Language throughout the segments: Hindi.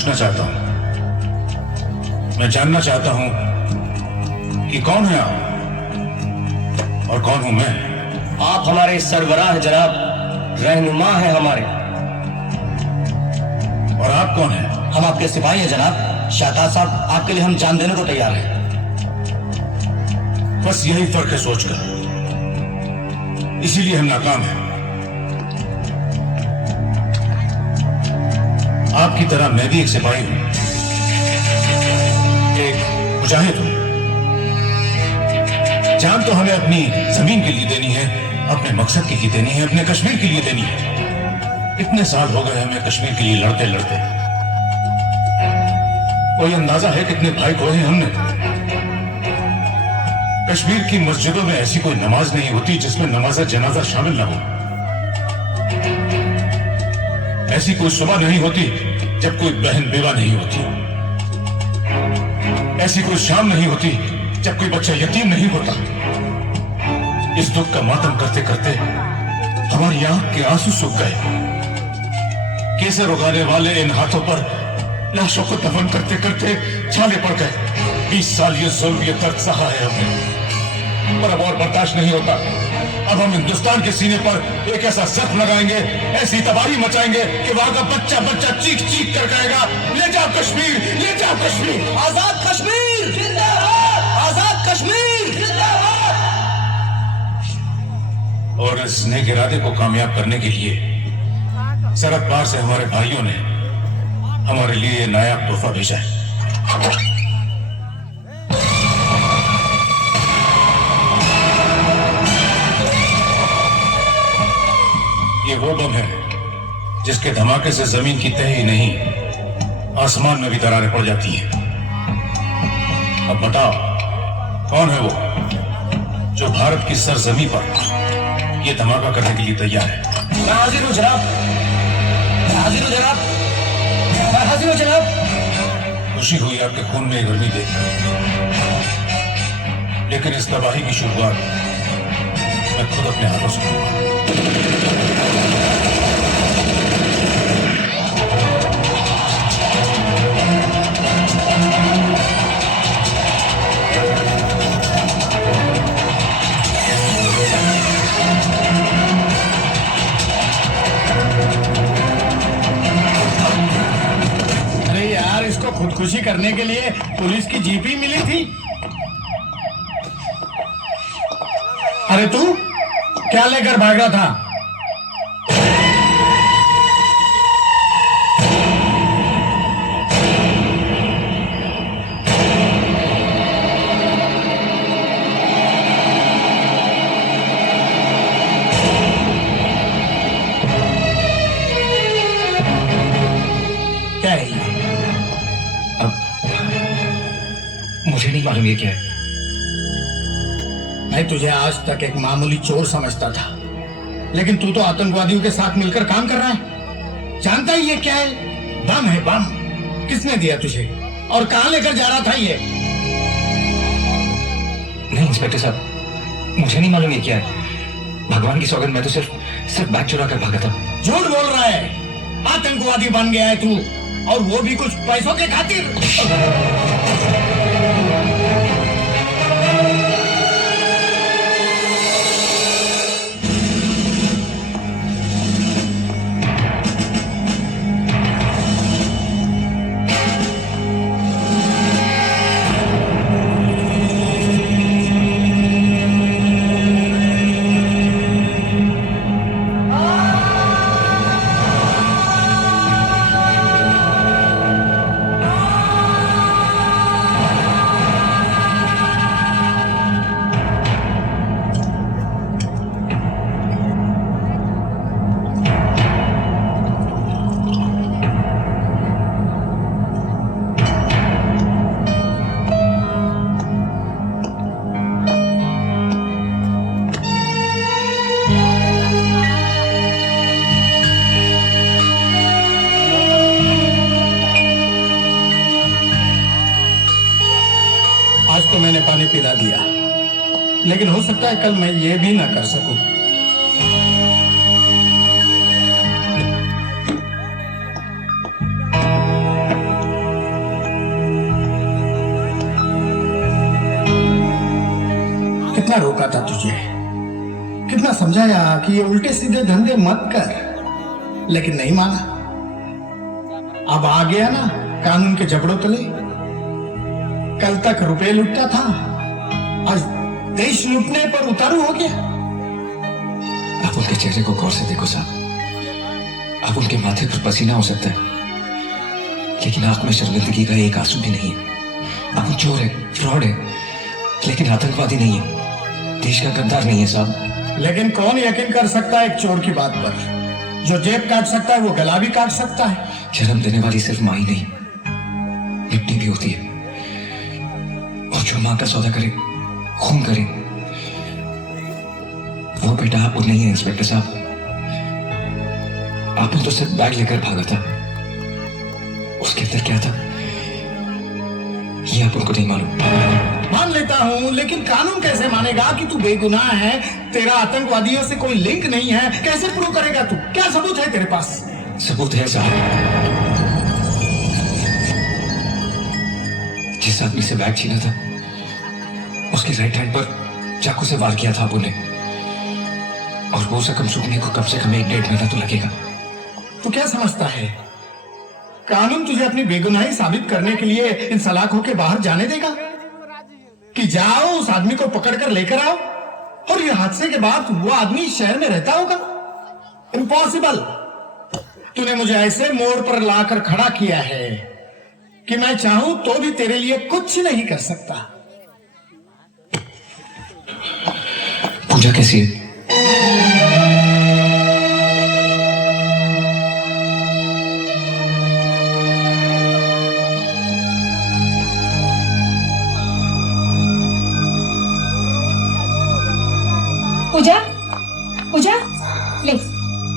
पूछना चाहता हूं, मैं जानना चाहता हूं कि कौन है आप और कौन हूं मैं। आप हमारे सरबराह जनाब, रहनुमा है हमारे। और आप कौन हैं? हम आपके सिपाही हैं जनाब। शाहताज साहब, आपके लिए हम जान देने को तैयार हैं। बस यही फर्क है सोच का, इसीलिए हम नाकाम हैं। आपकी तरह मैं भी एक सिपाही हूं, एक मुजाहिद हूं। जान तो हमें अपनी जमीन के लिए देनी है, अपने मकसद के लिए देनी है, अपने कश्मीर के लिए देनी है। इतने साल हो गए हमें कश्मीर के लिए लड़ते लड़ते। कोई अंदाजा है कितने भाई खोए हैं हमने। कश्मीर की मस्जिदों में ऐसी कोई नमाज नहीं होती जिसमें नमाज जनाजा शामिल ना हो। ऐसी कोई सुबह नहीं होती जब कोई बहन बेवा नहीं होती। ऐसी कोई शाम नहीं होती जब कोई बच्चा यतीम नहीं होता। इस दुख का मातम करते करते हमारी आंख के आंसू सूख गए। केसर उगाने वाले इन हाथों पर लाशों को दफन करते करते छाले पड़ गए। 20 साल ये जुल्म, ये दर्द सहा है हमने, पर अब और बर्दाश्त नहीं होता। अब हम हिंदुस्तान के सीने पर एक ऐसा जख्म लगाएंगे, ऐसी तबाही मचाएंगे कि वहां का बच्चा बच्चा चीख चीख कर कहेगा, ले जाओ कश्मीर, ले जाओ कश्मीर। आजाद कश्मीर जिंदाबाद, आजाद कश्मीर जिंदाबाद। और इस नेक इरादे को कामयाब करने के लिए सरहद पार से हमारे भाइयों ने हमारे लिए नायाब तोहफा भेजा है। ये वो बम है जिसके धमाके से जमीन की तह ही नहीं, आसमान में भी दरारें पड़ जाती हैं। अब बताओ कौन है वो जो भारत की सरजमी पर यह धमाका करने के लिए तैयार है? मैं हाजिर हूं जनाब, मैं हाजिर हूं जनाब, मैं हाजिर हूं जनाब। खुशी हुई आपके खून में गर्मी देखकर, लेकिन इस तबाही की शुरुआत मैं खुद अपने हाथों से करूंगा। खुदकुशी करने के लिए पुलिस की जीप ही मिली थी। अरे तू क्या लेकर भाग रहा था? क्या है ये? मुझे नहीं मालूम ये क्या है। मैं तुझे आज तक एक मामूली चोर समझता था, लेकिन तू तो आतंकवादियों के साथ मिलकर काम कर रहा है। जानता ही ये क्या है? बम है, बम। किसने दिया तुझे और कहां लेकर जा रहा था ये? नहीं इंस्पेक्टर साहब, मुझे नहीं मालूम ये क्या है। भगवान की सौगंध, मैं तो सिर्फ बैग चुरा कर भागा था। झूठ बोल रहा है। आतंकवादी बन गया है तू, और वो भी कुछ पैसों के खातिर। आज तो मैंने पानी पिला दिया, लेकिन हो सकता है कल मैं ये भी ना कर सकूं। कितना रोका था तुझे, कितना समझाया कि ये उल्टे सीधे धंधे मत कर, लेकिन नहीं माना। अब आ गया ना कानून के जबड़ों तले। कल तक रुपए लुटता था, आज देश लुटने पर उतारू हो गया। आप उनके चेहरे को गौर से देखो साहब। आप उनके माथे पर पसीना हो सकता है, लेकिन आंख में शर्मिंदगी का एक आंसू भी नहीं है। आप चोर है, फ्रॉड है, लेकिन आतंकवादी नहीं है, देश का गद्दार नहीं है साहब। लेकिन कौन यकीन कर सकता है एक चोर की बात पर? जो जेब काट सकता है वो गला भी काट सकता है। जन्म देने वाली सिर्फ माँ ही नहीं, मिट्टी भी होती है। और जो माँ का सौदा करे, खून करे, वो बेटा आप नहीं है इंस्पेक्टर साहब। आपने तो सिर्फ बैग लेकर भागा था, उसके अंदर क्या था ये आप उनको नहीं मालूम। मान लेता हूं, लेकिन कानून कैसे मानेगा कि तू बेगुनाह है, तेरा आतंकवादियों से कोई लिंक नहीं है? कैसे प्रूव करेगा तू? क्या सबूत है तेरे पास? सबूत है साहब। जिस आदमी से बैग छीना था, उसकी राइट हैंड पर चाकू से वार किया था आपने, और वो जख्म सूखने को कम से कम 1-1.5 महीना तो लगेगा। तू क्या समझता है कानून तुझे अपनी बेगुनाही साबित करने के लिए इन सलाखों के बाहर जाने देगा? कि जाओ उस आदमी को पकड़कर लेकर आओ, और ये हादसे के बाद वो आदमी शहर में रहता होगा? इम्पॉसिबल। तूने मुझे ऐसे मोड़ पर लाकर खड़ा किया है कि मैं चाहूं तो भी तेरे लिए कुछ नहीं कर सकता। पूजा कैसी है? पूजा, पूजा, ले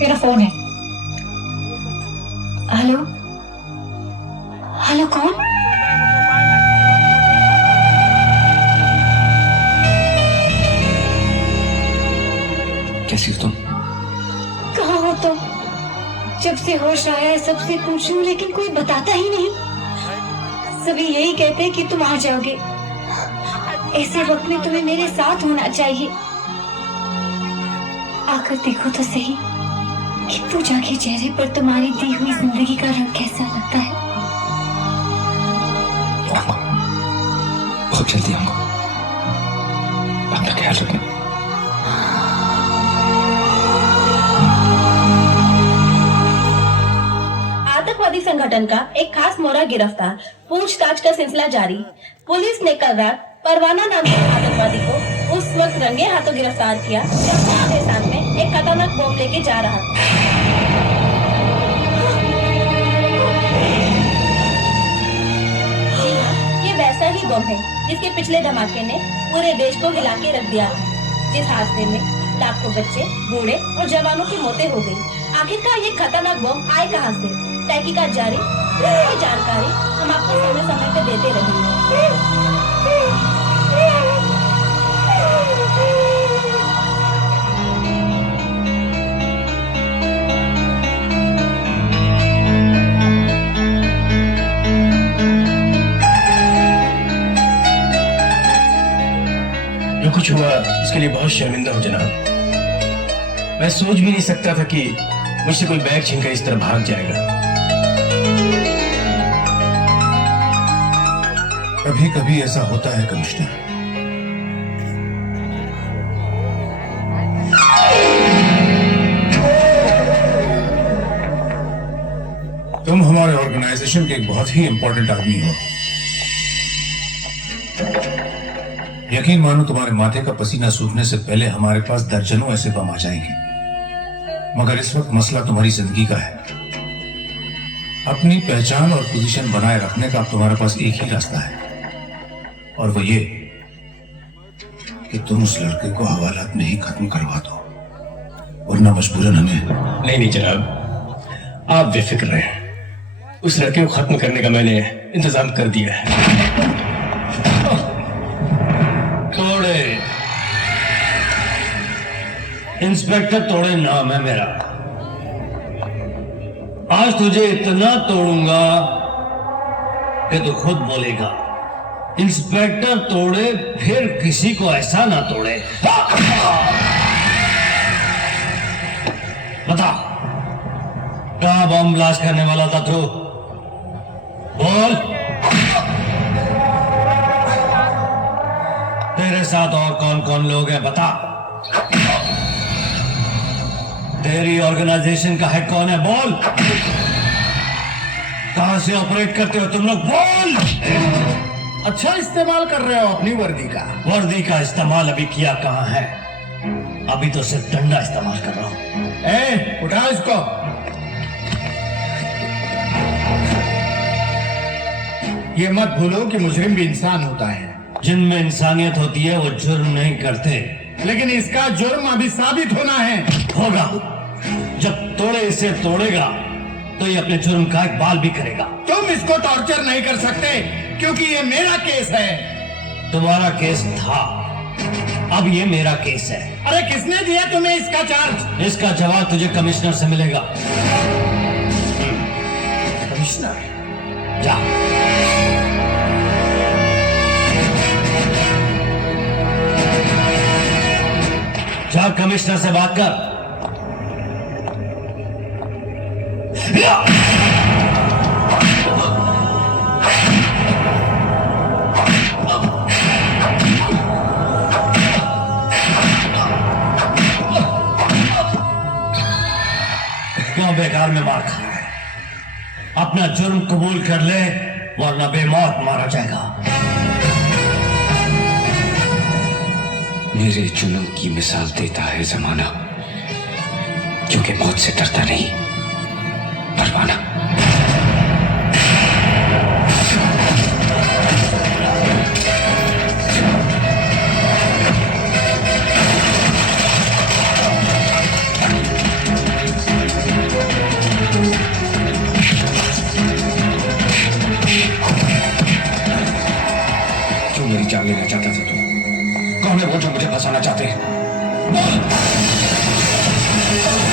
तेरा फोन है। हेलो, हेलो कौन? कैसी हो तुम? कहाँ हो तुम? जब से होश आया है सबसे पूछूं, लेकिन कोई बताता ही नहीं। सभी यही कहते हैं कि तुम आ जाओगे। ऐसे वक्त में तुम्हें मेरे साथ होना चाहिए। आकर देखो तो सही कि पूजा के चेहरे पर तुम्हारी दी हुई जिंदगी का रंग कैसा लगता है। बहुत जल्दी आऊंगा, अपना ख्याल रखना। आतंकवादी संगठन का एक खास मोहरा गिरफ्तार, पूछताछ का सिलसिला जारी। पुलिस ने कल रात परवाना नाम के आतंकवादी को उस वक्त रंगे हाथों गिरफ्तार किया जब अपने साथ में एक खतरनाक बम लेके जा रहा था। जी हाँ, ये वैसा ही बम है जिसके पिछले धमाके ने पूरे देश को हिला के रख दिया था, जिस हादसे में लाखों बच्चे, बूढ़े और जवानों की मौतें हो गई। आखिरकार ये खतरनाक बम आए कहां से? तहकीकात जारी, कोई जानकारी हम आपको समय समय पर देते रहेंगे। जो कुछ हुआ उसके लिए बहुत शर्मिंदा हूं जनाब। मैं सोच भी नहीं सकता था कि मुझसे कोई बैग छीनकर इस तरह भाग जाएगा। कभी कभी ऐसा होता है कमिश्नर। तुम हमारे ऑर्गेनाइजेशन के एक बहुत ही इंपॉर्टेंट आदमी हो। यकीन मानो तुम्हारे माथे का पसीना सूखने से पहले हमारे पास दर्जनों ऐसे बम आ जाएंगे, मगर इस वक्त मसला तुम्हारी जिंदगी का है। अपनी पहचान और पोजीशन बनाए रखने का अब तुम्हारे पास एक ही रास्ता है, और वो ये कि तुम उस लड़के को हवालात में ही खत्म करवा दो, वरना मजबूरन हमें। नहीं जनाब, आप बेफिक्र रहें। उस लड़के को खत्म करने का मैंने इंतजाम कर दिया है। तोड़े, इंस्पेक्टर तोड़े नाम है मेरा। आज तुझे इतना तोड़ूंगा कि तू खुद बोलेगा इंस्पेक्टर तोड़े फिर किसी को ऐसा ना तोड़े। बता, कहां बम ब्लास्ट करने वाला था तू? बोल। तेरे साथ और कौन कौन लोग हैं बता। तेरी ऑर्गेनाइजेशन का हेड कौन है? बोल। कहां से ऑपरेट करते हो तुम लोग? बोल। अच्छा इस्तेमाल कर रहे हो अपनी वर्दी का। वर्दी का इस्तेमाल अभी किया कहां है? अभी तो सिर्फ डंडा इस्तेमाल कर रहा हूं। उठा इसको। ये मत भूलो कि मुजरिम भी इंसान होता है, जिनमें इंसानियत होती है वो जुर्म नहीं करते। लेकिन इसका जुर्म अभी साबित होना है। होगा। जब तोड़े इसे तोड़ेगा तो ये अपने जुर्म का इकबाल भी करेगा। तुम इसको टॉर्चर नहीं कर सकते क्योंकि ये मेरा केस है। तुम्हारा केस था, अब ये मेरा केस है। अरे किसने दिया तुम्हें इसका चार्ज? इसका जवाब तुझे कमिश्नर से मिलेगा। कमिश्नर? जा। जा कमिश्नर से बात कर। क्यों बेकार में मार खा रहा है? अपना जुर्म कबूल कर ले वरना बेमौत मारा जाएगा। मेरे जुनून की मिसाल देता है जमाना, क्योंकि मौत से डरता नहीं परवाना। क्यों मेरी जान लेना चाहता था तू? कौन है वो जो मुझे फंसाना चाहते हैं? बोल!